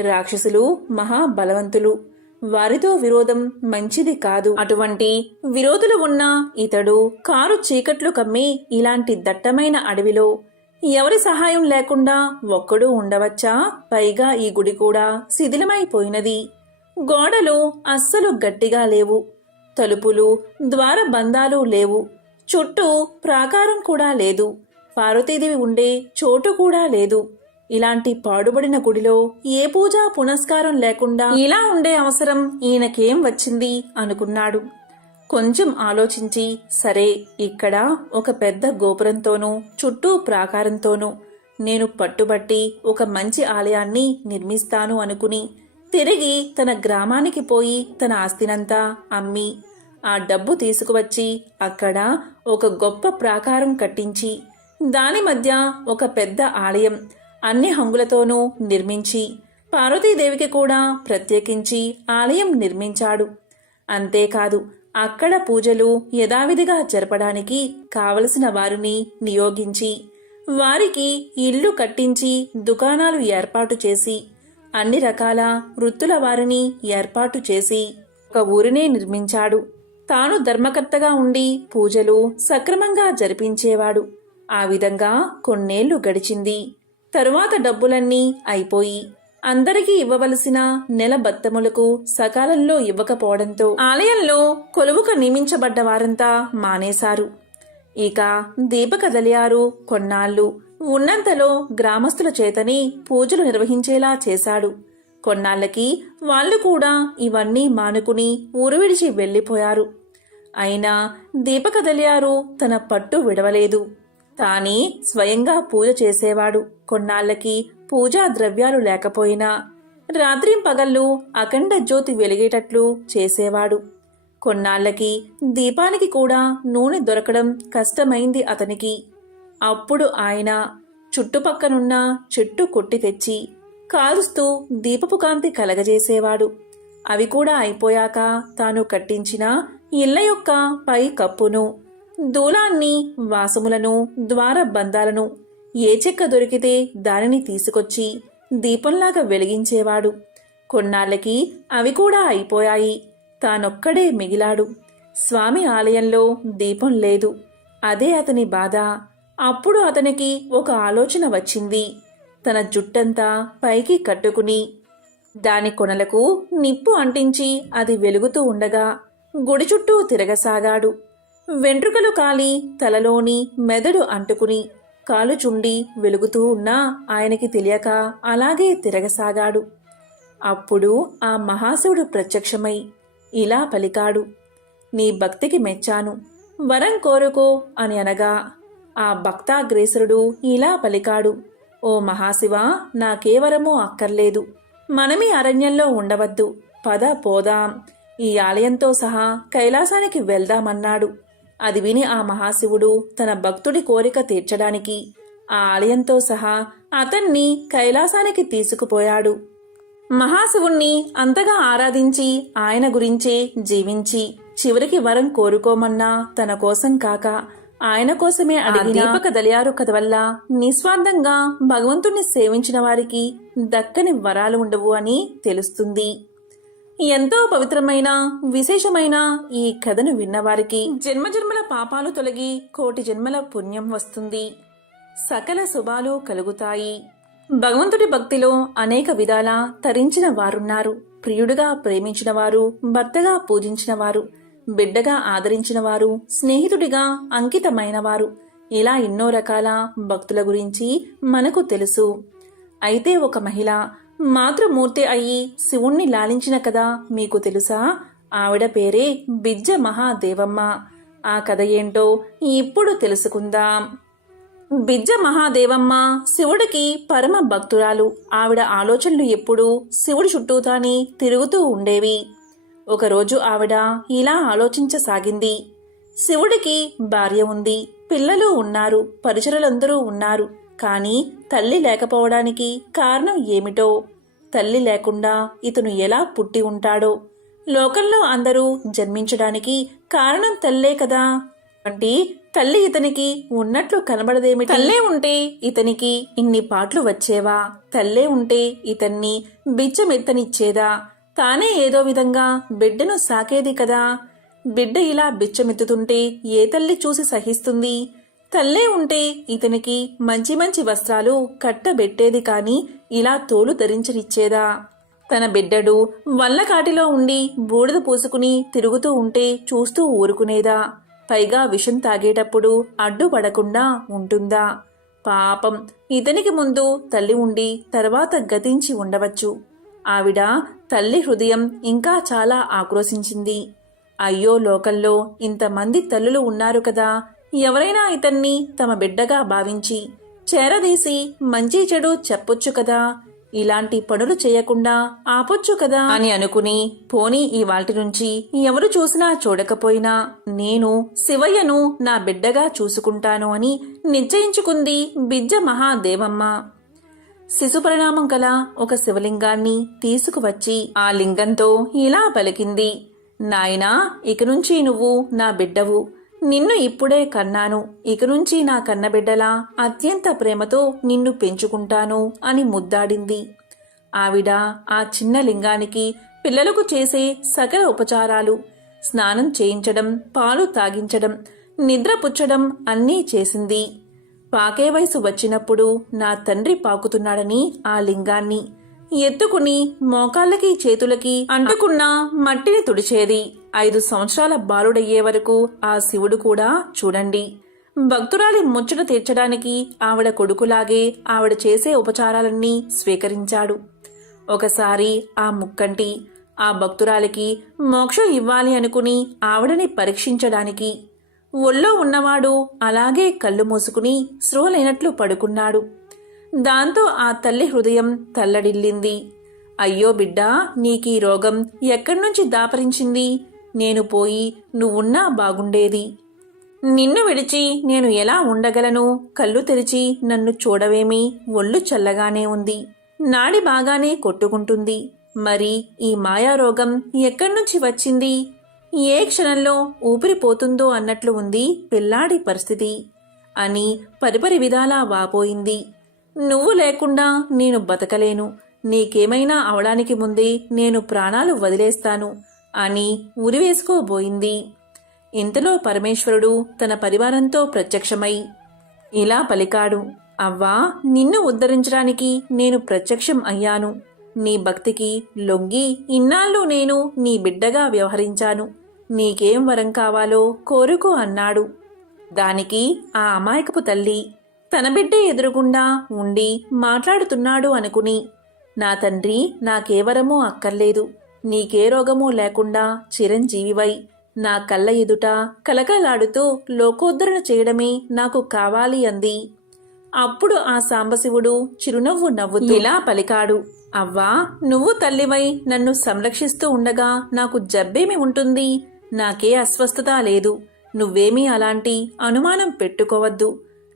రాక్షసులు మహాబలవంతులు, వారితో విరోధం మంచిది కాదు. అటువంటి విరోధులు ఉన్న ఇతడు కారు చీకట్లు కమ్మి ఇలాంటి దట్టమైన అడవిలో ఎవరి సహాయం లేకుండా ఒక్కడూ ఉండవచ్చా? పైగా ఈ గుడి కూడా శిథిలమైపోయినది. గోడలు అస్సలు గట్టిగా లేవు. తలుపులు ద్వారబంధాలు లేవు. చుట్టూ ప్రాకారం కూడా లేదు. పార్వతీదేవి ఉండే చోటు కూడా లేదు. ఇలాంటి పాడుబడిన గుడిలో ఏ పూజా పునస్కారం లేకుండా ఇలా ఉండే అవసరం ఈయనకేం వచ్చింది అనుకున్నాడు. కొంచెం ఆలోచించి, సరే ఇక్కడ ఒక పెద్ద గోపురంతోనూ చుట్టూ ప్రాకారంతోనూ నేను పట్టుబట్టి ఒక మంచి ఆలయాన్ని నిర్మిస్తాను అనుకుని తిరిగి తన గ్రామానికి పోయి తన ఆస్తినంతా అమ్మి ఆ డబ్బు తీసుకువచ్చి అక్కడ ఒక గొప్ప ప్రాకారం కట్టించి దాని మధ్య ఒక పెద్ద ఆలయం అన్ని హంగులతోనూ నిర్మించి పార్వతీదేవికి కూడా ప్రత్యేకించి ఆలయం నిర్మించాడు. అంతేకాదు అక్కడ పూజలు యథావిధిగా జరపడానికి కావలసిన వారిని నియోగించి వారికి ఇల్లు కట్టించి దుకాణాలు ఏర్పాటు చేసి అన్ని రకాల వృత్తుల వారిని ఏర్పాటు చేసి ఒక ఊరినే నిర్మించాడు. తాను ధర్మకర్తగా ఉండి పూజలు సక్రమంగా జరిపించేవాడు. ఆ విధంగా కొన్నేళ్లు గడిచింది. తరువాత డబ్బులన్నీ అయిపోయి అందరికీ ఇవ్వవలసిన నెల బత్తములకు సకాలంలో ఇవ్వకపోవడంతో ఆలయంలో కొలువుక నియమించబడ్డ వారంతా మానేశారు. ఇక దీపకదలియారు కొన్నాళ్ళు ఉన్నంతలో గ్రామస్తుల చేతని పూజలు నిర్వహించేలా చేశాడు. కొన్నాళ్లకి వాళ్ళు కూడా ఇవన్నీ మానుకుని ఊరు విడిచి వెళ్లిపోయారు. అయినా దీపకదలియారు తన పట్టు విడవలేదు. తానే స్వయంగా పూజ చేసేవాడు. కొన్నాళ్లకి పూజా ద్రవ్యాలు లేకపోయినా రాత్రింపగళ్ళు అఖండ జ్యోతి వెలిగేటట్లు చేసేవాడు. కొన్నాళ్లకి దీపానికి కూడా నూనె దొరకడం కష్టమైంది అతనికి. అప్పుడు ఆయన చుట్టుపక్కనున్న చెట్టు కొట్టి తెచ్చి కాలుస్తూ దీపపు కాంతి కలగజేసేవాడు. అవి కూడా అయిపోయాక తాను కట్టించిన ఇళ్ల యొక్క పై కప్పును, దూలాన్ని, వాసములను, ద్వార బంధాలను ఏ చెక్క దొరికితే దానిని తీసుకొచ్చి దీపంలాగా వెలిగించేవాడు. కొన్నాళ్లకి అవి కూడా అయిపోయాయి. తానొక్కడే మిగిలాడు. స్వామి ఆలయంలో దీపం లేదు. అదే అతని బాధ. అప్పుడు అతనికి ఒక ఆలోచన వచ్చింది. తన జుట్టంతా పైకి కట్టుకుని దాని కొనలకు నిప్పు అంటించి అది వెలుగుతూ ఉండగా గుడి చుట్టూ తిరగసాగాడు. వెంట్రుకలు కాలి తలలోని మెదడు అంటుకుని కాలుచుండి వెలుగుతూ ఉన్నా ఆయనకి తెలియక అలాగే తిరగసాగాడు. అప్పుడు ఆ మహాశివుడు ప్రత్యక్షమై ఇలా పలికాడు, నీ భక్తికి మెచ్చాను, వరం కోరుకో అని అనగా ఆ భక్తాగ్రేసరుడు ఇలా పలికాడు, ఓ మహాశివ, నాకే వరమూ అక్కర్లేదు. మనమీ అరణ్యంలో ఉండవద్దు. పద పోదాం. ఈ ఆలయంతో సహా కైలాసానికి వెళ్దామన్నాడు. అది విని ఆ మహాశివుడు తన భక్తుడి కోరిక తీర్చడానికి ఆ ఆలయంతో సహా అతన్ని కైలాసానికి తీసుకుపోయాడు. మహాశివుణ్ణి అంతగా ఆరాధించి ఆయన గురించే జీవించి చివరికి వరం కోరుకోమన్నా తన కోసం కాక ఆయన కోసమే అడిగిన దీపకదలియారు కథ వల్ల నిస్వార్థంగా భగవంతుణ్ణి సేవించిన వారికి దక్కని వరాలు ఉండవు అని తెలుస్తుంది. ఎంతో పవిత్రమైన విశేషమైన ఈ కథను విన్నవారికి జన్మజన్మల పాపాలు తొలగి కోటి జన్మల పుణ్యం వస్తుంది. సకల శుభాలు కలుగుతాయి. భగవంతుడి భక్తిలో అనేక విధాల తరించిన వారున్నారు. ప్రియుడిగా ప్రేమించిన వారు, భర్తగా పూజించిన వారు, బిడ్డగా ఆదరించిన వారు, స్నేహితుడిగా అంకితమైన వారు, ఇలా ఎన్నో రకాల భక్తుల గురించి మనకు తెలుసు. అయితే ఒక మహిళ మాతృమూర్తి అయి శివుణ్ణి లాలించిన కథ మీకు తెలుసా? ఆవిడ పేరే బిజ్జ మహాదేవమ్మ. ఆ కథ ఏంటో ఇప్పుడు తెలుసుకుందాం. బిజ్జ మహాదేవమ్మ శివుడికి పరమ భక్తురాలు. ఆవిడ ఆలోచనలు ఎప్పుడూ శివుడి చుట్టూతాని తిరుగుతూ ఉండేవి. ఒకరోజు ఆవిడ ఇలా ఆలోచించసాగింది. శివుడికి భార్య ఉంది, పిల్లలు ఉన్నారు, పరిచరులందరూ ఉన్నారు. కాని తల్లి లేకపోవడానికి కారణం ఏమిటో? తల్లి లేకుండా ఇతను ఎలా పుట్టి ఉంటాడో? లోకంలో అందరూ జన్మించడానికి కారణం తల్లే కదా. అంటే తల్లి ఇతనికి ఉన్నట్లు కనబడదేమిటి? తల్లే ఉంటే ఇతనికి ఇన్ని పాటలు వచ్చేవా? తల్లే ఉంటే ఇతన్ని బిచ్చమెత్తనిచ్చేదా? తానే ఏదో విధంగా బిడ్డను సాకేది కదా. బిడ్డ ఇలా బిచ్చమెత్తుతుంటే ఏ తల్లి చూసి సహిస్తుంది? తల్లే ఉంటే ఇతనికి మంచి మంచి వస్త్రాలు కట్టబెట్టేది కాని ఇలా తోలు ధరించనిచ్చేదా? తన బిడ్డడు వల్లకాటిలో ఉండి బూడిద పూసుకుని తిరుగుతూ ఉంటే చూస్తూ ఊరుకునేదా? పైగా విషం తాగేటప్పుడు అడ్డుపడకుండా ఉంటుందా? పాపం, ఇతనికి ముందు తల్లి ఉండి తర్వాత గతించి ఉండవచ్చు. ఆవిడ తల్లి హృదయం ఇంకా చాలా ఆక్రోశించింది. అయ్యో, లోకంలో ఇంతమంది తల్లులు ఉన్నారు కదా, ఎవరైనా ఇతన్ని తమ బిడ్డగా భావించి చేరదీసి మంచి చెడు చెప్పొచ్చు కదా, ఇలాంటి పనులు చేయకుండా ఆపొచ్చు కదా అని అనుకుని, పోనీ ఇవాల్టి నుంచి ఎవరు చూసినా చూడకపోయినా నేను శివయ్యను నా బిడ్డగా చూసుకుంటాను అని నిశ్చయించుకుంది బిజ్జ మహాదేవమ్మ. శిశు పరిణామం గల ఒక శివలింగాన్ని తీసుకువచ్చి ఆ లింగంతో ఇలా పలికింది, నాయనా, ఇక నుంచి నువ్వు నా బిడ్డవు. నిన్ను ఇప్పుడే కన్నాను. ఇక నుంచి నా కన్నబిడ్డలా అత్యంత ప్రేమతో నిన్ను పెంచుకుంటాను అని ముద్దాడింది. ఆవిడ ఆ చిన్న లింగానికి పిల్లలకు చేసే సకల ఉపచారాలు, స్నానం చేయించడం, పాలు తాగించడం, నిద్రపుచ్చడం అన్నీ చేసింది. పాకే వయసు వచ్చినప్పుడు నా తండ్రి పాకుతున్నాడని ఆ లింగాన్ని ఎత్తుకుని మోకాళ్ళకి చేతులకి అంటుకున్న మట్టిని తుడిచేది. 5 సంవత్సరాల బాలుడయ్యే వరకు ఆ శివుడు కూడా చూడండి, భక్తురాలి ముచ్చట తీర్చడానికి ఆవిడ కొడుకులాగే ఆవిడ చేసే ఉపచారాలన్నీ స్వీకరించాడు. ఒకసారి ఆ ముక్కంటి ఆ భక్తురాలికి మోక్షం ఇవ్వాలి అనుకుని ఆవిడని పరీక్షించడానికి ఒళ్ళో ఉన్నవాడు అలాగే కళ్ళు మూసుకుని స్పృహ లేనట్లు పడుకున్నాడు. దాంతో ఆ తల్లి హృదయం తల్లడిల్లింది. అయ్యో బిడ్డా, నీకీ రోగం ఎక్కడ్నుంచి దాపరించింది? నేను పోయి నువ్వున్నా బాగుండేది. నిన్ను విడిచి నేను ఎలా ఉండగలను? కళ్ళు తెరిచి నన్ను చూడవేమి? ఒళ్ళు చల్లగానే ఉంది, నాడి బాగానే కొట్టుకుంటుంది. మరి ఈ మాయారోగం ఎక్కడ్నుంచి వచ్చింది? ఏ క్షణంలో ఊపిరిపోతుందో అన్నట్లు ఉంది పిల్లాడి పరిస్థితి అని పరిపరి విధాలా వాపోయింది. నువ్వు లేకుండా నేను బతకలేను. నీకేమైనా అవడానికి ముందే నేను ప్రాణాలు వదిలేస్తాను అని ఉరివేసుకోబోయింది. ఇంతలో పరమేశ్వరుడు తన పరివారంతో ప్రత్యక్షమై ఇలా పలికాడు, అవ్వా, నిన్ను ఉద్ధరించడానికి నేను ప్రత్యక్షం అయ్యాను. నీ భక్తికి లొంగి ఇన్నాళ్ళు నేను నీ బిడ్డగా వ్యవహరించాను. నీకేం వరం కావాలో కోరుకో అన్నాడు. దానికి ఆ అమాయకపు తల్లి తన బిడ్డే ఎదురుగుండా ఉండి మాట్లాడుతున్నాడు అనుకుని, నా తండ్రి, నాకే వరమూ అక్కర్లేదు. నీకే రోగమూ లేకుండా చిరంజీవివై నా కళ్ళ ఎదుట కలకలాడుతూ లోకోద్ధరణ చేయడమే నాకు కావాలి అంది. అప్పుడు ఆ సాంబశివుడు చిరునవ్వు నవ్వుతూ ఇలా పలికాడు, అవ్వా, నువ్వు తల్లివై నన్ను సంరక్షిస్తూ ఉండగా నాకు జబ్బేమి ఉంటుంది? నాకే అస్వస్థత లేదు. నువ్వేమీ అలాంటి అనుమానం పెట్టుకోవద్దు.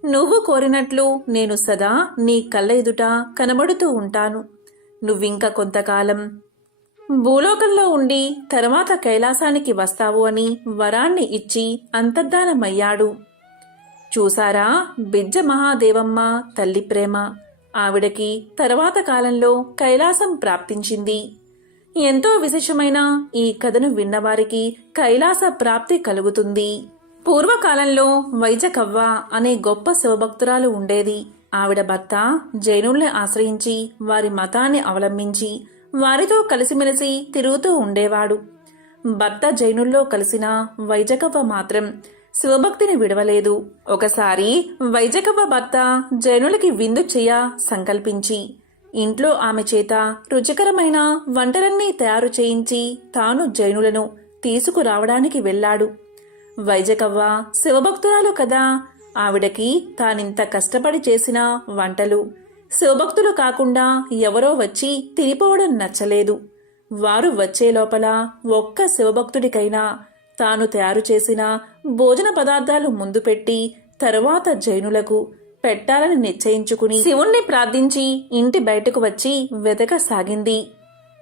నువ్వు కోరినట్లు నేను సదా నీ కళ్ళ ఎదుట కనబడుతూ ఉంటాను. నువ్వింక కొంతకాలం భూలోకంలో ఉండి తర్వాత కైలాసానికి వస్తావు అని వరాన్ని ఇచ్చి అంతర్ధానమయ్యాడు. చూసారా బిజ్జ మహాదేవమ్మ తల్లి ప్రేమ. ఆవిడకి తర్వాత కాలంలో కైలాసం ప్రాప్తించింది. ఎంతో విశేషమైన ఈ కథను విన్నవారికి కైలాస ప్రాప్తి కలుగుతుంది. పూర్వకాలంలో వైజకవ్వ అనే గొప్ప శివభక్తురాలు ఉండేది. ఆవిడ భర్త జైనుల్ని ఆశ్రయించి వారి మతాన్ని అవలంబించి వారితో కలిసిమెలిసి తిరుగుతూ ఉండేవాడు. భర్త జైనుల్లో కలిసిన వైజకవ్వ మాత్రం శివభక్తిని విడవలేదు. ఒకసారి వైజకవ్వ భర్త జైనులకి విందు చేయ సంకల్పించి ఇంట్లో ఆమె చేత రుచికరమైన వంటలన్నీ తయారు చేయించి తాను జైనులను తీసుకురావడానికి వెళ్ళాడు. వైజకవ్వ శివభక్తురాలు కదా, ఆవిడకి తానింత కష్టపడి చేసిన వంటలు శివభక్తులు కాకుండా ఎవరో వచ్చి తినిపోవడం నచ్చలేదు. వారు వచ్చే లోపల ఒక్క శివభక్తుడికైనా తాను తయారు చేసిన భోజన పదార్థాలు ముందు పెట్టి తరువాత జైనులకు పెట్టాలని నిశ్చయించుకుని శివుణ్ణి ప్రార్థించి ఇంటి బయటకు వచ్చి వెతకసాగింది.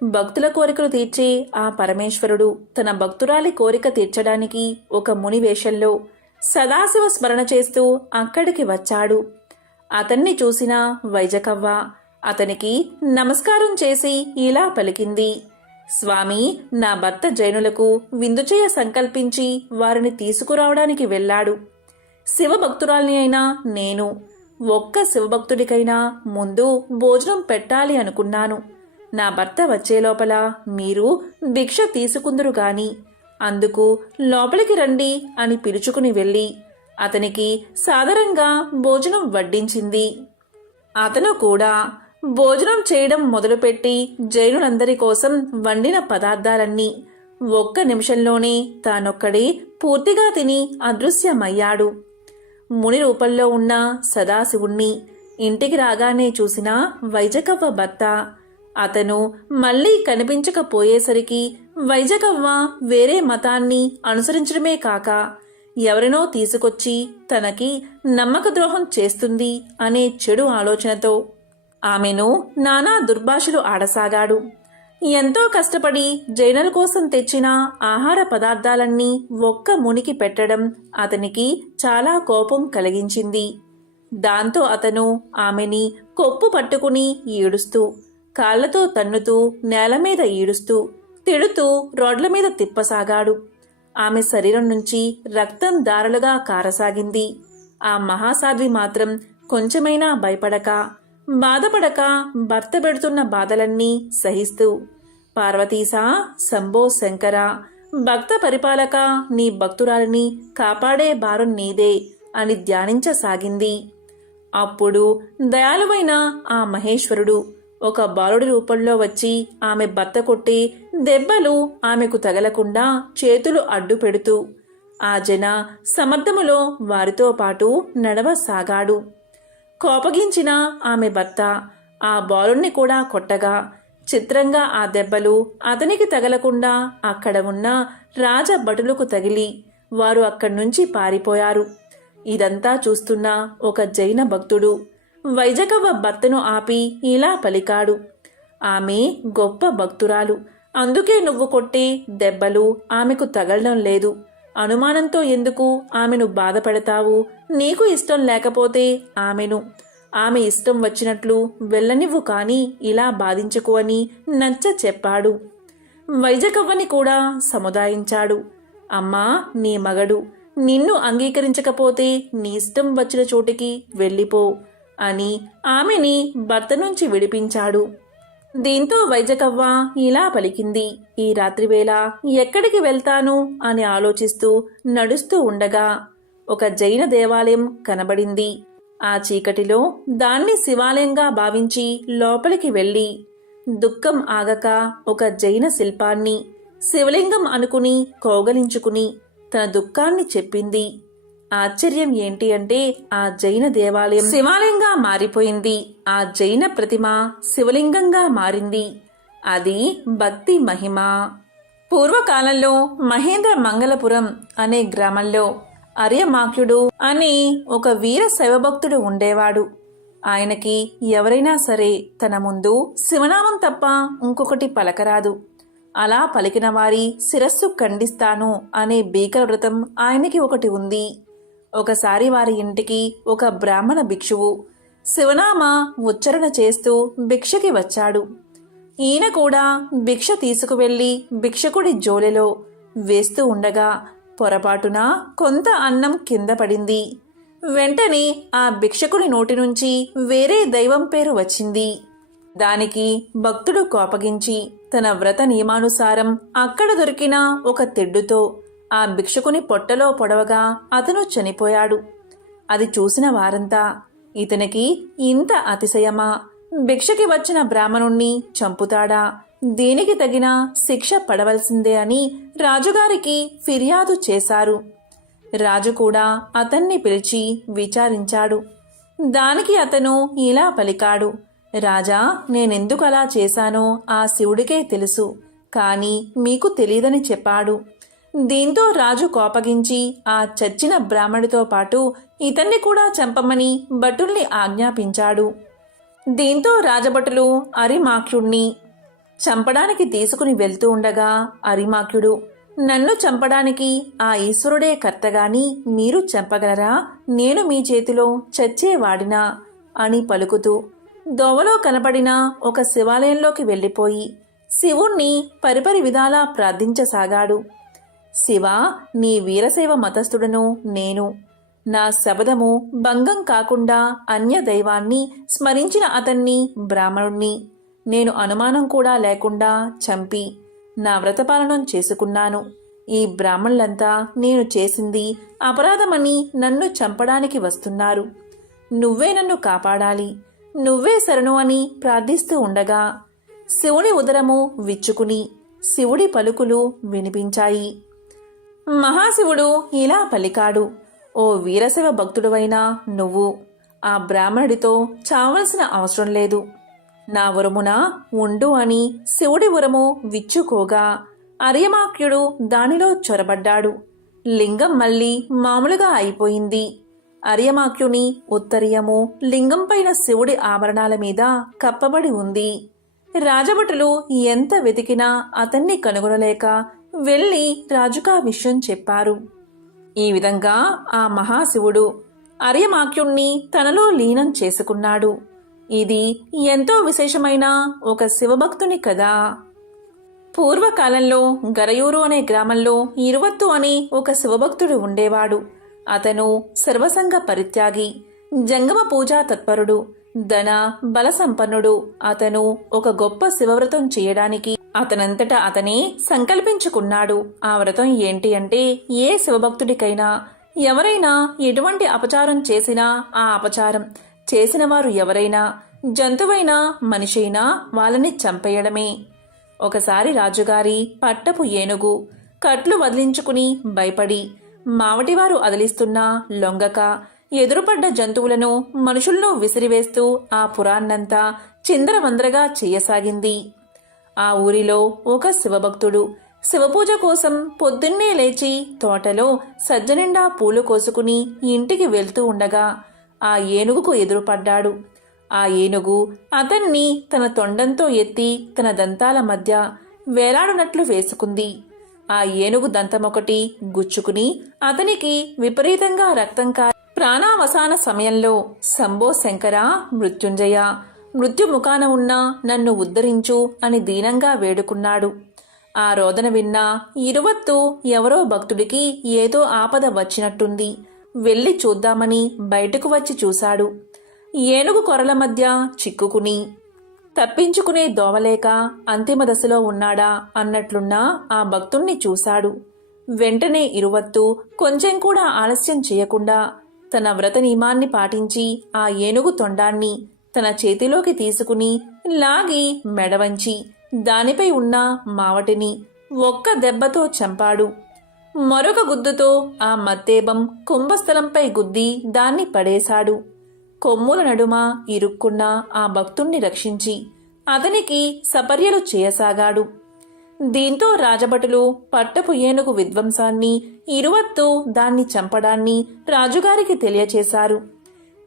భక్తుల కోరికలు తీర్చే ఆ పరమేశ్వరుడు తన భక్తురాలి కోరిక తీర్చడానికి ఒక ముని వేషంలో సదాశివ స్మరణ చేస్తూ అక్కడికి వచ్చాడు. అతన్ని చూసిన వైజకవ్వ అతనికి నమస్కారం చేసి ఇలా పలికింది, స్వామి, నా భర్త జైనులకు విందు చేయ సంకల్పించి వారిని తీసుకురావడానికి వెళ్ళాడు. శివభక్తురాల్ని అయినా నేను ఒక్క శివభక్తుడికైనా ముందు భోజనం పెట్టాలి అనుకున్నాను. నా భర్త వచ్చే లోపల మీరు భిక్ష తీసుకుందురు గాని అందుకు లోపలికి రండి అని పిలుచుకుని వెళ్ళి అతనికి సాదరంగా భోజనం వడ్డించింది. అతను కూడా భోజనం చేయడం మొదలుపెట్టి జైనులందరి కోసం వండిన పదార్థాలన్నీ ఒక్క నిమిషంలోనే తానొక్కడే పూర్తిగా తిని అదృశ్యమయ్యాడు. ముని రూపంలో ఉన్న సదాశివుణ్ణి ఇంటికి రాగానే చూసిన వైజకవ్వ భర్త. అతను మళ్ళీ కనిపించకపోయేసరికి వైజకవ్వ వేరే మతాన్ని అనుసరించడమే కాక ఎవరినో తీసుకొచ్చి తనకి నమ్మకద్రోహం చేస్తుంది అనే చెడు ఆలోచనతో ఆమెను నానా దుర్భాషలు ఆడసాగాడు. ఎంతో కష్టపడి జైనల కోసం తెచ్చిన ఆహార పదార్థాలన్నీ ఒక్క మునికి పెట్టడం అతనికి చాలా కోపం కలిగించింది. దాంతో అతను ఆమెని కొప్పు పట్టుకుని ఈడుస్తూ, కాళ్లతో తన్నుతూ, నేల మీద ఈడుస్తూ, తిడుతూ రోడ్ల మీద తిప్పసాగాడు. ఆమె శరీరం నుంచి రక్తం దారలుగా కారసాగింది. ఆ మహాసాధ్వి మాత్రం కొంచెమైనా భయపడక, బాధపడక భర్త పెడుతున్న బాధలన్నీ సహిస్తూ, పార్వతీసా, శంభో శంకర, భక్త పరిపాలక, నీ భక్తురాలిని కాపాడే భారం నీదే అని ధ్యానించసాగింది. అప్పుడు దయాళువైన ఆ మహేశ్వరుడు ఒక బాలుడి రూపంలో వచ్చి ఆమె భర్త కొట్టి దెబ్బలు ఆమెకు తగలకుండా చేతులు అడ్డు పెడుతూ ఆ జన సమర్థములో వారితో పాటు నడవసాగాడు. కోపగించిన ఆమె భర్త ఆ బాలుణ్ణి కూడా కొట్టగా చిత్రంగా ఆ దెబ్బలు అతనికి తగలకుండా అక్కడ ఉన్న రాజభటులకు తగిలి వారు అక్కడి నుంచి పారిపోయారు. ఇదంతా చూస్తున్న ఒక జైన భక్తుడు వైజకవ్వ భర్తను ఆపి ఇలా పలికాడు. ఆమె గొప్ప భక్తురాలు, అందుకే నువ్వు కొట్టే దెబ్బలు ఆమెకు తగలడం లేదు. అనుమానంతో ఎందుకు ఆమెను బాధపెడతావు? నీకు ఇష్టం లేకపోతే ఆమె ఇష్టం వచ్చినట్లు వెళ్ళనివ్వు, కాని ఇలా బాధించుకు అని నచ్చ చెప్పాడు. వైజకవ్వని కూడా సముదాయించాడు. అమ్మా, నీ మగడు నిన్ను అంగీకరించకపోతే నీ ఇష్టం వచ్చిన చోటికి వెళ్ళిపో అని ఆమెని భర్త నుంచి విడిపించాడు. దీంతో వైజకవ్వ ఇలా పలికింది. ఈ రాత్రివేళ ఎక్కడికి వెళ్తాను అని ఆలోచిస్తూ నడుస్తూ ఉండగా ఒక జైన దేవాలయం కనబడింది. ఆ చీకటిలో దాన్ని శివాలయంగా భావించి లోపలికి వెళ్ళి దుఃఖం ఆగక ఒక జైన శిల్పాన్ని శివలింగం అనుకుని కౌగలించుకుని తన దుఃఖాన్ని చెప్పింది. ఆశ్చర్యం ఏంటి అంటే ఆ జైన దేవాలయం శివాలయంగా మారిపోయింది. ఆ జైన ప్రతిమ శివలింగంగా మారింది. అది భక్తి మహిమ. పూర్వకాలంలో మహేంద్ర మంగళపురం అనే గ్రామంలో అర్యమాఖ్యుడు అనే ఒక వీర శైవభక్తుడు ఉండేవాడు. ఆయనకి ఎవరైనా సరే తన ముందు శివనామం తప్ప ఇంకొకటి పలకరాదు. అలా పలికిన వారి శిరస్సు ఖండిస్తాను అనే భీకర వ్రతం ఆయనకి ఒకటి ఉంది. ఒకసారి వారి ఇంటికి ఒక బ్రాహ్మణ భిక్షువు శివనామ ఉచ్చరణ చేస్తూ భిక్షకి వచ్చాడు. ఈయన కూడా భిక్ష తీసుకువెళ్లి భిక్షకుడి జోలెలో వేస్తూ ఉండగా పొరపాటున కొంత అన్నం కింద పడింది. వెంటనే ఆ భిక్షకుడి నోటి నుంచి వేరే దైవం పేరు వచ్చింది. దానికి భక్తుడు కోపగించి తన వ్రత నియమానుసారం అక్కడ దొరికిన ఒక తెడ్డుతో ఆ భిక్షకుని పొట్టలో పొడవగా అతను చనిపోయాడు. అది చూసిన వారంతా ఇతనికి ఇంత అతిశయమా? భిక్షకి వచ్చిన బ్రాహ్మణుణ్ణి చంపుతాడా? దీనికి తగిన శిక్ష పడవలసిందే అని రాజుగారికి ఫిర్యాదు చేశారు. రాజు కూడా అతన్ని పిలిచి విచారించాడు. దానికి అతను ఇలా పలికాడు. రాజా, నేనెందుకు అలా చేశానో ఆ శివుడికే తెలుసు, కాని మీకు తెలియదని చెప్పాడు. దీంతో రాజు కోపగించి ఆ చచ్చిన బ్రాహ్మడితో పాటు ఇతన్ని కూడా చంపమని భటుల్ని ఆజ్ఞాపించాడు. దీంతో రాజభటులు అరిమాఖ్యుణ్ణి చంపడానికి తీసుకుని వెళ్తూ ఉండగా అరిమాఖ్యుడు, నన్ను చంపడానికి ఆ ఈశ్వరుడే కర్తగాని మీరు చంపగలరా? నేను మీ చేతిలో చచ్చేవాడినా అని పలుకుతూ దోవలో కనపడిన ఒక శివాలయంలోకి వెళ్ళిపోయి శివుణ్ణి పరిపరి విధాలా ప్రార్థించసాగాడు. శివా, నీ వీరశైవ మతస్థుడను నేను. నా శబదము భంగం కాకుండా అన్య దైవాన్ని స్మరించిన అతన్ని బ్రాహ్మణుణ్ణి నేను అనుమానం కూడా లేకుండా చంపి నా వ్రతపాలనం చేసుకున్నాను. ఈ బ్రాహ్మణులంతా నేను చేసింది అపరాధమని నన్ను చంపడానికి వస్తున్నారు. నువ్వే నన్ను కాపాడాలి, నువ్వే శరణు అని ప్రార్థిస్తూ ఉండగా శివుడి ఉదరము విచ్చుకుని శివుడి పలుకులు వినిపించాయి. మహాశివుడు ఇలా పలికాడు. ఓ వీరశైవ భక్తుడువైనా నువ్వు ఆ బ్రాహ్మణుడితో చావలసిన అవసరం లేదు. నా ఉరమున ఉండు అని శివుడి ఉరము విచ్చుకోగా అర్యమాఖ్యుడు దానిలో చొరబడ్డాడు. లింగం మళ్ళీ మామూలుగా అయిపోయింది. అర్యమాఖ్యుని ఉత్తరీయము లింగం పైన శివుడి ఆభరణాల మీద కప్పబడి ఉంది. రాజభటులు ఎంత వెతికినా అతన్ని కనుగొనలేక వెళ్ళి రాజుకా విషయం చెప్పారు. ఈ విధంగా ఆ మహాశివుడు అర్యమాఖ్యుణ్ణి తనలో లీనం చేసుకున్నాడు. ఇది ఎంతో విశేషమైన ఒక శివభక్తుని కథ. పూర్వకాలంలో గరయూరు అనే గ్రామంలో ఇరువత్తు అని ఒక శివభక్తుడు ఉండేవాడు. అతను సర్వసంగ పరిత్యాగి, జంగమ పూజా తత్పరుడు, ధన బల సంపన్నుడు. అతను ఒక గొప్ప శివవ్రతం చేయడానికి అతనంతట అతనే సంకల్పించుకున్నాడు. ఆ వ్రతం ఏంటి అంటే, ఏ శివభక్తుడికైనా ఎవరైనా ఎటువంటి అపచారం చేసినా ఆ అపచారం చేసిన వారు ఎవరైనా జంతువైనా మనిషైనా వాళ్ళని చంపేయడమే. ఒకసారి రాజుగారి పట్టపు ఏనుగు కట్లు వదిలించుకుని భయపడి మావటివారు అదిలిస్తున్నా లొంగక ఎదురుపడ్డ జంతువులను మనుషులను విసిరివేస్తూ ఆ పురాన్నంతా చిందరవందరగా చెయ్యసాగింది. ఆ ఊరిలో ఒక శివభక్తుడు శివపూజ కోసం పొద్దున్నే లేచి తోటలో సజ్జనిండా పూలు కోసుకుని ఇంటికి వెళ్తూ ఉండగా ఆ ఏనుగుకు ఎదురుపడ్డాడు. ఆ ఏనుగు అతన్ని తన తొండంతో ఎత్తి తన దంతాల మధ్య వేలాడునట్లు వేసుకుంది. ఆ ఏనుగు దంతమొకటి గుచ్చుకుని అతనికి విపరీతంగా రక్తం కారి ప్రాణావసాన సమయంలో శంభో శంకర మృత్యుంజయ, మృత్యుముఖాన ఉన్నా నన్ను ఉద్ధరించు అని దీనంగా వేడుకున్నాడు. ఆ రోదన విన్నా ఇరువత్తు ఎవరో భక్తుడికి ఏదో ఆపద వచ్చినట్టుంది, వెళ్ళి చూద్దామని బయటకు వచ్చి చూశాడు. ఏనుగు కొరల మధ్య చిక్కుకుని తప్పించుకునే దోవలేక అంతిమ దశలో ఉన్నాడా అన్నట్లున్నా ఆ భక్తుణ్ణి చూశాడు. వెంటనే ఇరువత్తు కొంచెం కూడా ఆలస్యం చేయకుండా తన వ్రత నియమాన్ని పాటించి ఆ ఏనుగు తొండాన్ని తన చేతిలోకి తీసుకుని లాగి మెడవంచి దానిపై ఉన్న మావటిని ఒక్క దెబ్బతో చంపాడు. మరొక గుద్దుతో ఆ మత్తేబం కుంభస్థలంపై గుద్ది దాన్ని పడేశాడు. కొమ్ముల నడుమ ఇరుక్కున్న ఆ భక్తుణ్ణి రక్షించి అతనికి సపర్యలు చేయసాగాడు. దీంతో రాజభటులు పట్టపు ఏనుగు విధ్వంసాన్ని, ఇరువత్తు దాన్ని చంపడాన్ని రాజుగారికి తెలియచేశారు.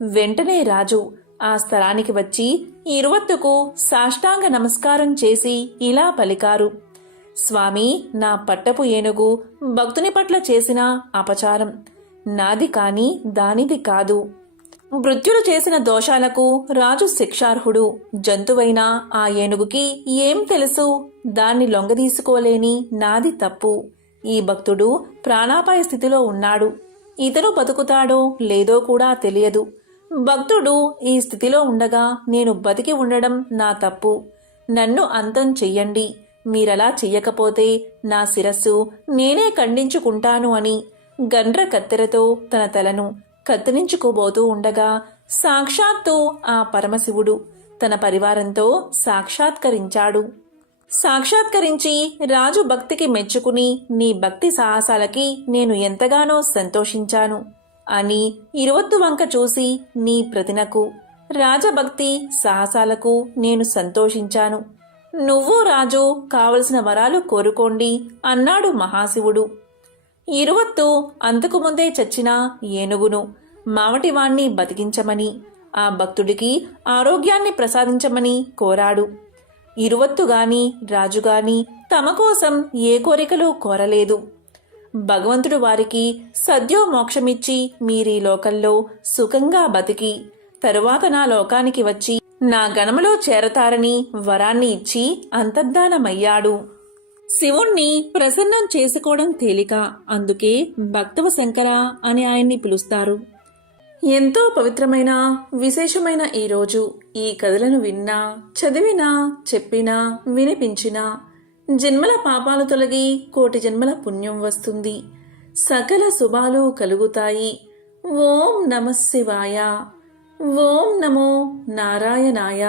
వెంటనే రాజు ఆ స్థలానికి వచ్చి ఇరువత్తుకు సాష్టాంగ నమస్కారం చేసి ఇలా పలికారు: స్వామి, నా పట్టపు ఏనుగు భక్తుని పట్ల చేసిన అపచారం నాది కాని దానిది కాదు. మృత్యులు చేసిన దోషాలకు రాజు శిక్షార్హుడు. జంతువైనా ఆ ఏనుగుకి ఏం తెలుసు? దాన్ని లొంగదీసుకోలేని నాది తప్పు. ఈ భక్తుడు ప్రాణాపాయ స్థితిలో ఉన్నాడు. ఇతను బతుకుతాడో లేదో కూడా తెలియదు. భక్తుడు ఈ స్థితిలో ఉండగా నేను బతికి ఉండడం నా తప్పు. నన్ను అంతం చెయ్యండి. మీరలా చెయ్యకపోతే నా శిరస్సు నేనే ఖండించుకుంటాను అని గండ్ర కత్తెరతో తన తలను కత్తిరించుకోబోతూ ఉండగా సాక్షాత్తు ఆ పరమశివుడు తన పరివారంతో సాక్షాత్కరించి రాజు భక్తికి మెచ్చుకుని నీ భక్తి సాహసాలకి నేను ఎంతగానో సంతోషించాను అని ఇరువత్తు వంక చూసి నీ ప్రతినకు రాజభక్తి సాహసాలకు నేను సంతోషించాను. నువ్వు రాజు కావలసిన వరాలు కోరుకోండి అన్నాడు మహాశివుడు. ఇరువత్తు అంతకుముందే చచ్చిన ఏనుగును మావటివాణ్ణి బతికించమని ఆ భక్తుడికి ఆరోగ్యాన్ని ప్రసాదించమని కోరాడు. ఇరువత్తుగాని రాజుగాని తమ కోసం ఏ కోరికలు కోరలేదు. భగవంతుడు వారికి సద్యో మోక్షమిచ్చి మీరీ లోకంలో సుఖంగా బతికి తరువాత నా లోకానికి వచ్చి నా గణములో చేరతారని వరాన్ని ఇచ్చి అంతర్ధానమయ్యాడు. శివుణ్ణి ప్రసన్నం చేసుకోవడం తేలిక, అందుకే భక్తవ శంకర అని ఆయన్ని పిలుస్తారు. ఎంతో పవిత్రమైన విశేషమైన ఈరోజు ఈ కథలను విన్నా, చదివినా, చెప్పినా, వినిపించినా జన్మల పాపాలు తొలగి కోటి జన్మల పుణ్యం వస్తుంది. సకల శుభాలు కలుగుతాయి. ఓం నమః శివాయ. ఓం నమో నారాయణాయ.